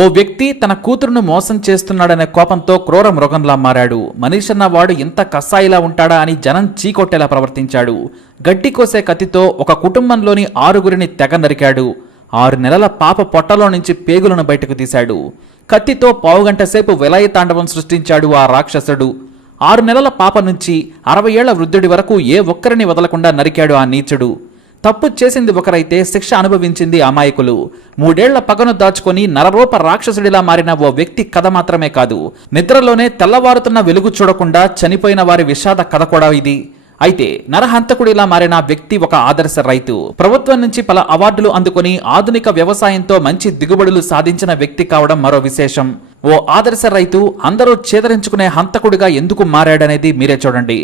ఓ వ్యక్తి తన కూతురును మోసం చేస్తున్నాడనే కోపంతో క్రూర మృగంలా మారాడు. మనీష్ వాడు ఇంత కసాయిలా ఉంటాడా అని జనం చీకొట్టేలా ప్రవర్తించాడు. గడ్డి కోసే కత్తితో ఒక కుటుంబంలోని ఆరుగురిని తెగ నరికాడు. ఆరు నెలల పాప పొట్టలో నుంచి పేగులను బయటకు తీశాడు. కత్తితో పావుగంట సేపు విలయ తాండవం సృష్టించాడు ఆ రాక్షసుడు. ఆరు నెలల పాప నుంచి అరవై ఏళ్ళ వృద్ధుడి వరకు ఏ ఒక్కరిని వదలకుండా నరికాడు ఆ నీచుడు. తప్పు చేసింది ఒకరైతే శిక్ష అనుభవించింది అమాయకులు. మూడేళ్ళ పగను దాచుకొని నరరూప రాక్షసుడిలా మారిన ఓ వ్యక్తి కథ మాత్రమే కాదు. నిద్రలోనే తెల్లవారుతున్న వెలుగు చూడకుండా చనిపోయిన వారి విషాద కథ కూడా ఇది. అయితే నరహంతకుడిలా మారిన వ్యక్తి ఒక ఆదర్శ రైతు. ప్రభుత్వం నుంచి పల అవార్డులు అందుకొని ఆధునిక వ్యవసాయంతో మంచి దిగుబడులు సాధించిన వ్యక్తి కావడం మరో విశేషం. ఓ ఆదర్శ రైతు అందరూ చేదరించుకునే హంతకుడిగా ఎందుకు మారాడనేది మీరే చూడండి.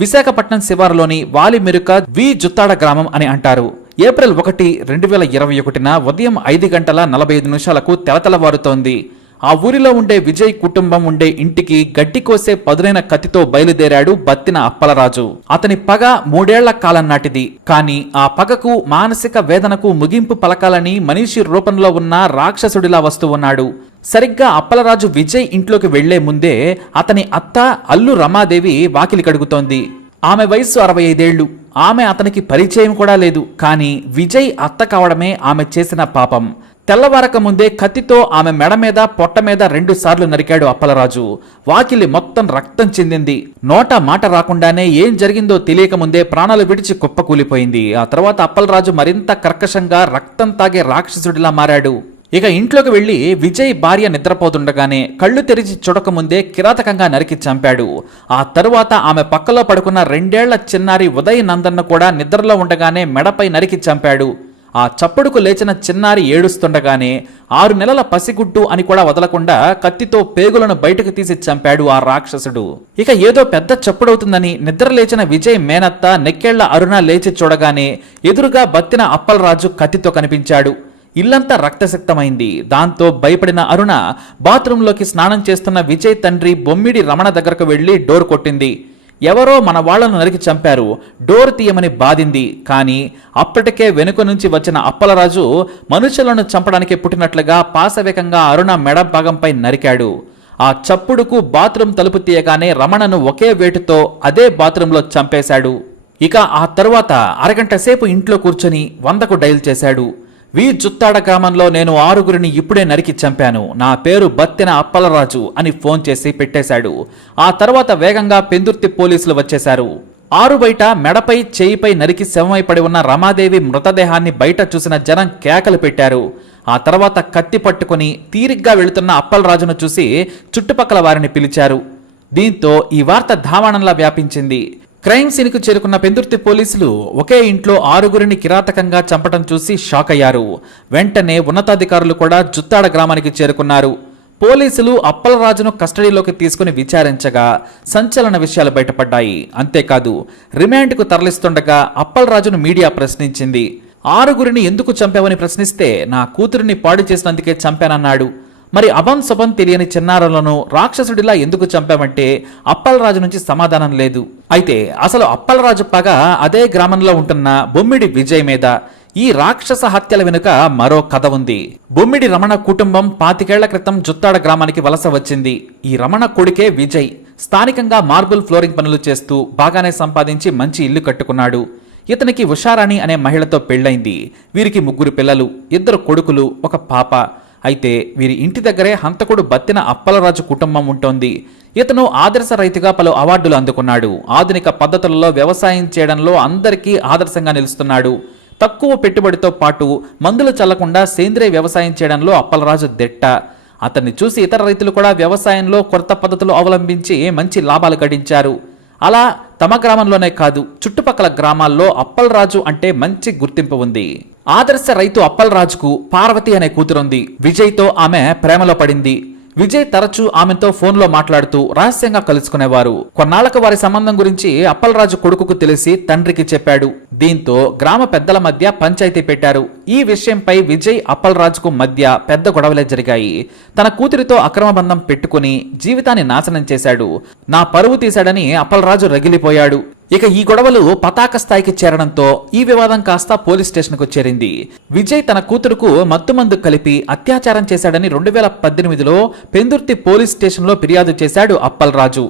విశాఖపట్నం శివారులోని వాలిమెరుక వి జుత్తాడ గ్రామం అని అంటారు. ఏప్రిల్ ఒకటి రెండు వేల ఇరవై ఒకటిన ఉదయం ఐదు గంటల నలభై ఐదు నిమిషాలకు తెలతెలవారుతోంది. ఆ ఊరిలో ఉండే విజయ్ కుటుంబం ఉండే ఇంటికి గడ్డి కోసే పదునైన కత్తితో బయలుదేరాడు బత్తిన అప్పలరాజు. అతని పగ మూడేళ్ళ కాలం నాటిది. కానీ ఆ పగకు మానసిక వేదనకు ముగింపు పలకాలని మనిషి రూపంలో ఉన్న రాక్షసుడిలా వస్తూ ఉన్నాడు. సరిగ్గా అప్పలరాజు విజయ్ ఇంట్లోకి వెళ్ళే ముందే అతని అత్త అల్లు రమాదేవి వాకిలి కడుగుతోంది. ఆమె వయస్సు అరవై ఐదేళ్ళు. ఆమె అతనికి పరిచయం కూడా లేదు. కానీ విజయ్ అత్త కావడమే ఆమె చేసిన పాపం. తెల్లవారక ముందే కత్తితో ఆమె మెడ మీద పొట్ట మీద రెండు సార్లు నరికాడు అప్పలరాజు. వాకిలి మొత్తం రక్తం చెందింది. నోట మాట రాకుండానే ఏం జరిగిందో తెలియక ముందే ప్రాణాలు విడిచి కుప్పకూలిపోయింది. ఆ తర్వాత అప్పలరాజు మరింత కర్కశంగా రక్తం తాగే రాక్షసుడిలా మారాడు. ఇక ఇంట్లోకి వెళ్ళి విజయ్ భార్య నిద్రపోతుండగానే కళ్ళు తెరిచి చూడకముందే కిరాతకంగా నరికి చంపాడు. ఆ తరువాత ఆమె పక్కలో పడుకున్న రెండేళ్ళ చిన్నారి ఉదయ్ నందన్ను కూడా నిద్రలో ఉండగానే మెడపై నరికి చంపాడు. ఆ చప్పుడుకు లేచిన చిన్నారి ఏడుస్తుండగానే ఆరు నెలల పసిగుడ్డు అని కూడా వదలకుండా కత్తితో పేగులను బయటకు తీసి చంపాడు ఆ రాక్షసుడు. ఇక ఏదో పెద్ద చప్పుడవుతుందని నిద్ర లేచిన విజయ్ మేనత్త నెక్కేళ్ళ అరుణ లేచి చూడగానే ఎదురుగా బత్తిన అప్పలరాజు కత్తితో కనిపించాడు. ఇల్లంతా రక్తసిక్తమైంది. దాంతో భయపడిన అరుణ బాత్రూంలోకి స్నానం చేస్తున్న విజయ్ తండ్రి బొమ్మిడి రమణ దగ్గరకు వెళ్ళి డోర్ కొట్టింది. ఎవరో మన వాళ్ళను నరికి చంపారు. డోర్ తీయమని బాధింది. కానీ అప్పటికే వెనుక నుంచి వచ్చిన అప్పలరాజు మనుషులను చంపడానికి పుట్టినట్లుగా పాశవికంగా అరుణ మెడ భాగంపై నరికాడు. ఆ చప్పుడుకు బాత్రూం తలుపు తీయగానే రమణను ఒకే వేటుతో అదే బాత్రూంలో చంపేశాడు. ఇక ఆ తరువాత అరగంట సేపు ఇంట్లో కూర్చొని వందకు డైల్ చేశాడు. వి జుత్తాడ గ్రామంలో నేను ఆరుగురిని ఇప్పుడే నరికి చంపాను. నా పేరు బత్తెన అప్పలరాజు అని ఫోన్ చేసి పెట్టేశాడు. ఆ తర్వాత వేగంగా పెందుర్తి పోలీసులు వచ్చేశారు. ఆరు బయట మెడపై చేయిపై నరికి శవమై పడి ఉన్న రమాదేవి మృతదేహాన్ని బయట చూసిన జనం కేకలు పెట్టారు. ఆ తర్వాత కత్తి పట్టుకుని తీరిగ్గా వెళుతున్న అప్పలరాజును చూసి చుట్టుపక్కల వారిని పిలిచారు. దీంతో ఈ వార్త ధావాణంలా వ్యాపించింది. క్రైమ్ సీన్కు చేరుకున్న పెందుర్తి పోలీసులు ఒకే ఇంట్లో ఆరుగురిని కిరాతకంగా చంపడం చూసి షాక్ అయ్యారు. వెంటనే ఉన్నతాధికారులు కూడా జుత్తాడ గ్రామానికి చేరుకున్నారు. పోలీసులు అప్పలరాజును కస్టడీలోకి తీసుకుని విచారించగా సంచలన విషయాలు బయటపడ్డాయి. అంతేకాదు రిమాండ్కు తరలిస్తుండగా అప్పలరాజును మీడియా ప్రశ్నించింది. ఆరుగురిని ఎందుకు చంపావని ప్రశ్నిస్తే నా కూతురిని పాడు చేసినందుకే చంపానన్నాడు. మరి అభం శుభం తెలియని చిన్నారులను రాక్షసుడిలా ఎందుకు చంపామంటే అప్పలరాజు నుంచి సమాధానం లేదు. అయితే అసలు అప్పలరాజు పగ అదే గ్రామంలో ఉంటున్న బొమ్మిడి విజయ్ మీద ఈ రాక్షస హత్యల వెనుక మరో కథ ఉంది. బొమ్మిడి రమణ కుటుంబం పాతికేళ్ళ క్రితం జుత్తాడ గ్రామానికి వలస వచ్చింది. ఈ రమణ కొడుకే విజయ్ స్థానికంగా మార్బుల్ ఫ్లోరింగ్ పనులు చేస్తూ బాగానే సంపాదించి మంచి ఇల్లు కట్టుకున్నాడు. ఇతనికి ఉషారాణి అనే మహిళతో పెళ్ళైంది వీరికి ముగ్గురు పిల్లలు ఇద్దరు కొడుకులు ఒక పాప. అయితే వీరి ఇంటి దగ్గరే హంతకుడు బత్తిన అప్పలరాజు కుటుంబం ఉంటోంది. ఇతను ఆదర్శ రైతుగా పలు అవార్డులు అందుకున్నాడు. ఆధునిక పద్ధతులలో వ్యవసాయం చేయడంలో అందరికీ ఆదర్శంగా నిలుస్తున్నాడు. తక్కువ పెట్టుబడితో పాటు మందులు చల్లకుండా సేంద్రియ వ్యవసాయం చేయడంలో అప్పలరాజు దిట్ట. అతన్ని చూసి ఇతర రైతులు కూడా వ్యవసాయంలో కొత్త పద్ధతులు అవలంబించి మంచి లాభాలు గడించారు. అలా తమ గ్రామంలోనే కాదు చుట్టుపక్కల గ్రామాల్లో అప్పలరాజు అంటే మంచి గుర్తింపు ఉంది. ఆదర్శ రైతు అప్పలరాజుకు పార్వతి అనే కూతురుంది. విజయ్తో ఆమె ప్రేమలో పడింది. విజయ్ తరచూ ఆమెతో ఫోన్లో మాట్లాడుతూ రహస్యంగా కలుసుకునేవారు. కొన్నాళ్ళకు వారి సంబంధం గురించి అప్పలరాజు కొడుకుకు తెలిసి తండ్రికి చెప్పాడు. దీంతో గ్రామ పెద్దల మధ్య పంచాయతీ పెట్టారు. ఈ విషయంపై విజయ్ అప్పలరాజుకు మధ్య పెద్ద గొడవలే జరిగాయి. తన కూతురితో అక్రమ బంధం పెట్టుకుని జీవితాన్ని నాశనం చేశాడు. నా పరువు తీశాడని అప్పలరాజు రగిలిపోయాడు. ఇక ఈ గొడవలు పతాక స్థాయికి చేరడంతో ఈ వివాదం కాస్త పోలీస్ స్టేషన్కు చేరింది. విజయ్ తన కూతురుకు మత్తుమందు కలిపి అత్యాచారం చేశాడని రెండు వేల పద్దెనిమిదిలో పెందుర్తి పోలీస్ స్టేషన్లో ఫిర్యాదు చేశాడు అప్పల్రాజు.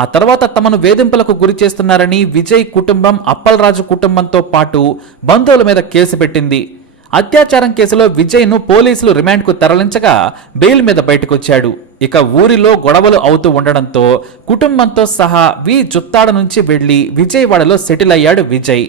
ఆ తర్వాత తమను వేధింపులకు గురి చేస్తున్నారని విజయ్ కుటుంబం అప్పల్రాజు కుటుంబంతో పాటు బంధువుల మీద కేసు పెట్టింది. అత్యాచారం కేసులో విజయ్ను పోలీసులు రిమాండ్కు తరలించగా బెయిల్ మీద బయటకొచ్చాడు. ఇక ఊరిలో గొడవలు అవుతూ ఉండడంతో కుటుంబంతో సహా వి జుత్తాడ నుంచి వెళ్ళి విజయవాడలో సెటిల్ అయ్యాడు విజయ్.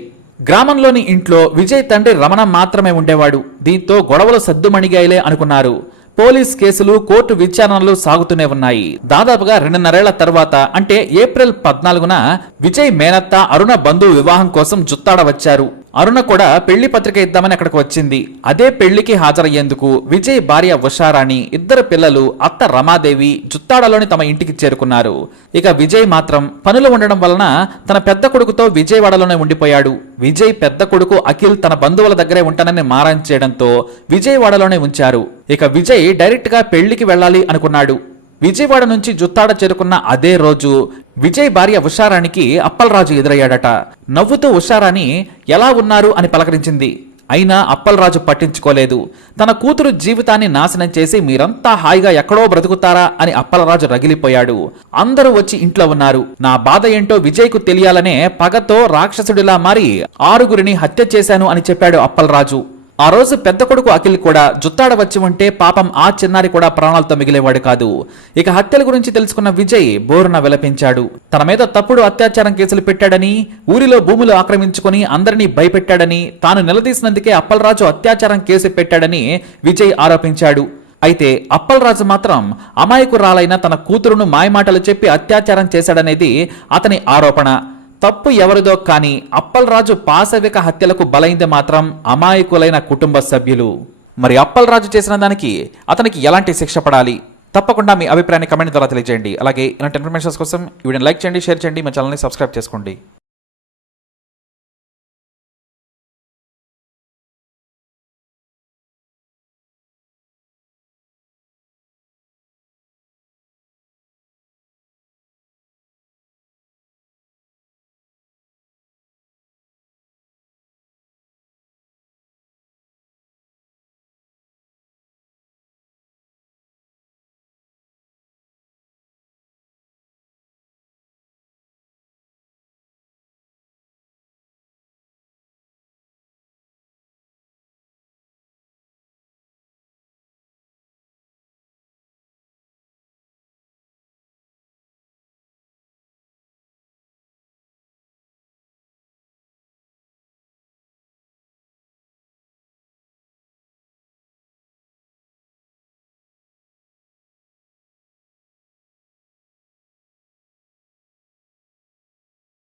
గ్రామంలోని ఇంట్లో విజయ్ తండ్రి రమణ మాత్రమే ఉండేవాడు. దీంతో గొడవలు సద్దుమణిగాయలే అనుకున్నారు. పోలీస్ కేసులు కోర్టు విచారణలు సాగుతూనే ఉన్నాయి. దాదాపుగా రెండున్నరేళ్ళ తర్వాత అంటే ఏప్రిల్ పద్నాలుగున విజయ్ మేనత్త అరుణ బంధువు వివాహం కోసం జుత్తాడ వచ్చారు. అరుణ కూడా పెళ్ళి పత్రిక ఇద్దామని అక్కడికి వచ్చింది. అదే పెళ్ళికి హాజరయ్యేందుకు విజయ్ భార్య ఉషారాణి ఇద్దరు పిల్లలు అత్త రమాదేవి జుత్తాడలోని తమ ఇంటికి చేరుకున్నారు. ఇక విజయ్ మాత్రం పనులు ఉండడం వలన తన పెద్ద కొడుకుతో విజయవాడలోనే ఉండిపోయాడు. విజయ్ పెద్ద కొడుకు అఖిల్ తన బంధువుల దగ్గరే ఉంటానని మారాన్ చేయడంతో విజయవాడలోనే ఉంచారు. ఇక విజయ్ డైరెక్ట్గా పెళ్ళికి వెళ్ళాలి అనుకున్నాడు. విజయవాడ నుంచి జుత్తాడ చేరుకున్న అదే రోజు విజయ్ భార్య ఉషారానికి అప్పలరాజు ఎదురయ్యాడట. నవ్వుతూ ఉషారాని ఎలా ఉన్నారు? అని పలకరించింది. అయినా అప్పలరాజు పట్టించుకోలేదు. తన కూతురు జీవితాన్ని నాశనం చేసి మీరంతా హాయిగా ఎక్కడో బ్రతుకుతారా అని అప్పలరాజు రగిలిపోయాడు. అందరూ వచ్చి ఇంట్లో ఉన్నారు. నా బాధ ఏంటో విజయ్కు తెలియాలనే పగతో రాక్షసుడిలా మారి ఆరుగురిని హత్య చేశాను అని చెప్పాడు అప్పలరాజు. ఆ రోజు పెద్ద కొడుకు అఖిల్ కూడా జుత్తాడ వచ్చి ఉంటే పాపం ఆ చిన్నారి కూడా ప్రాణాలతో మిగిలేవాడు కాదు. ఇక హత్యల గురించి తెలుసుకున్న విజయ్ బోరున విలపించాడు. తన మీద తప్పుడు అత్యాచారం కేసులు పెట్టాడని ఊరిలో భూములు ఆక్రమించుకుని అందరినీ భయపెట్టాడని తాను నిలదీసినందుకే అప్పలరాజు అత్యాచారం కేసు పెట్టాడని విజయ్ ఆరోపించాడు. అయితే అప్పలరాజు మాత్రం అమాయకురాలైన తన కూతురును మాయమాటలు చెప్పి అత్యాచారం చేశాడనేది అతని ఆరోపణ. తప్పు ఎవరిదో కానీ అప్పలరాజు పాశవిక హత్యలకు బలైంది మాత్రం అమాయకులైన కుటుంబ సభ్యులు. మరి అప్పలరాజు చేసిన దానికి అతనికి ఎలాంటి శిక్ష పడాలి? తప్పకుండా మీ అభిప్రాయాన్ని కమెంట్ ద్వారా తెలియజేయండి. అలాగే ఇలాంటి ఇన్ఫర్మేషన్స్ కోసం ఈ వీడియోని లైక్ చేయండి షేర్ చేయండి మా ఛానల్ని సబ్స్క్రైబ్ చేసుకోండి.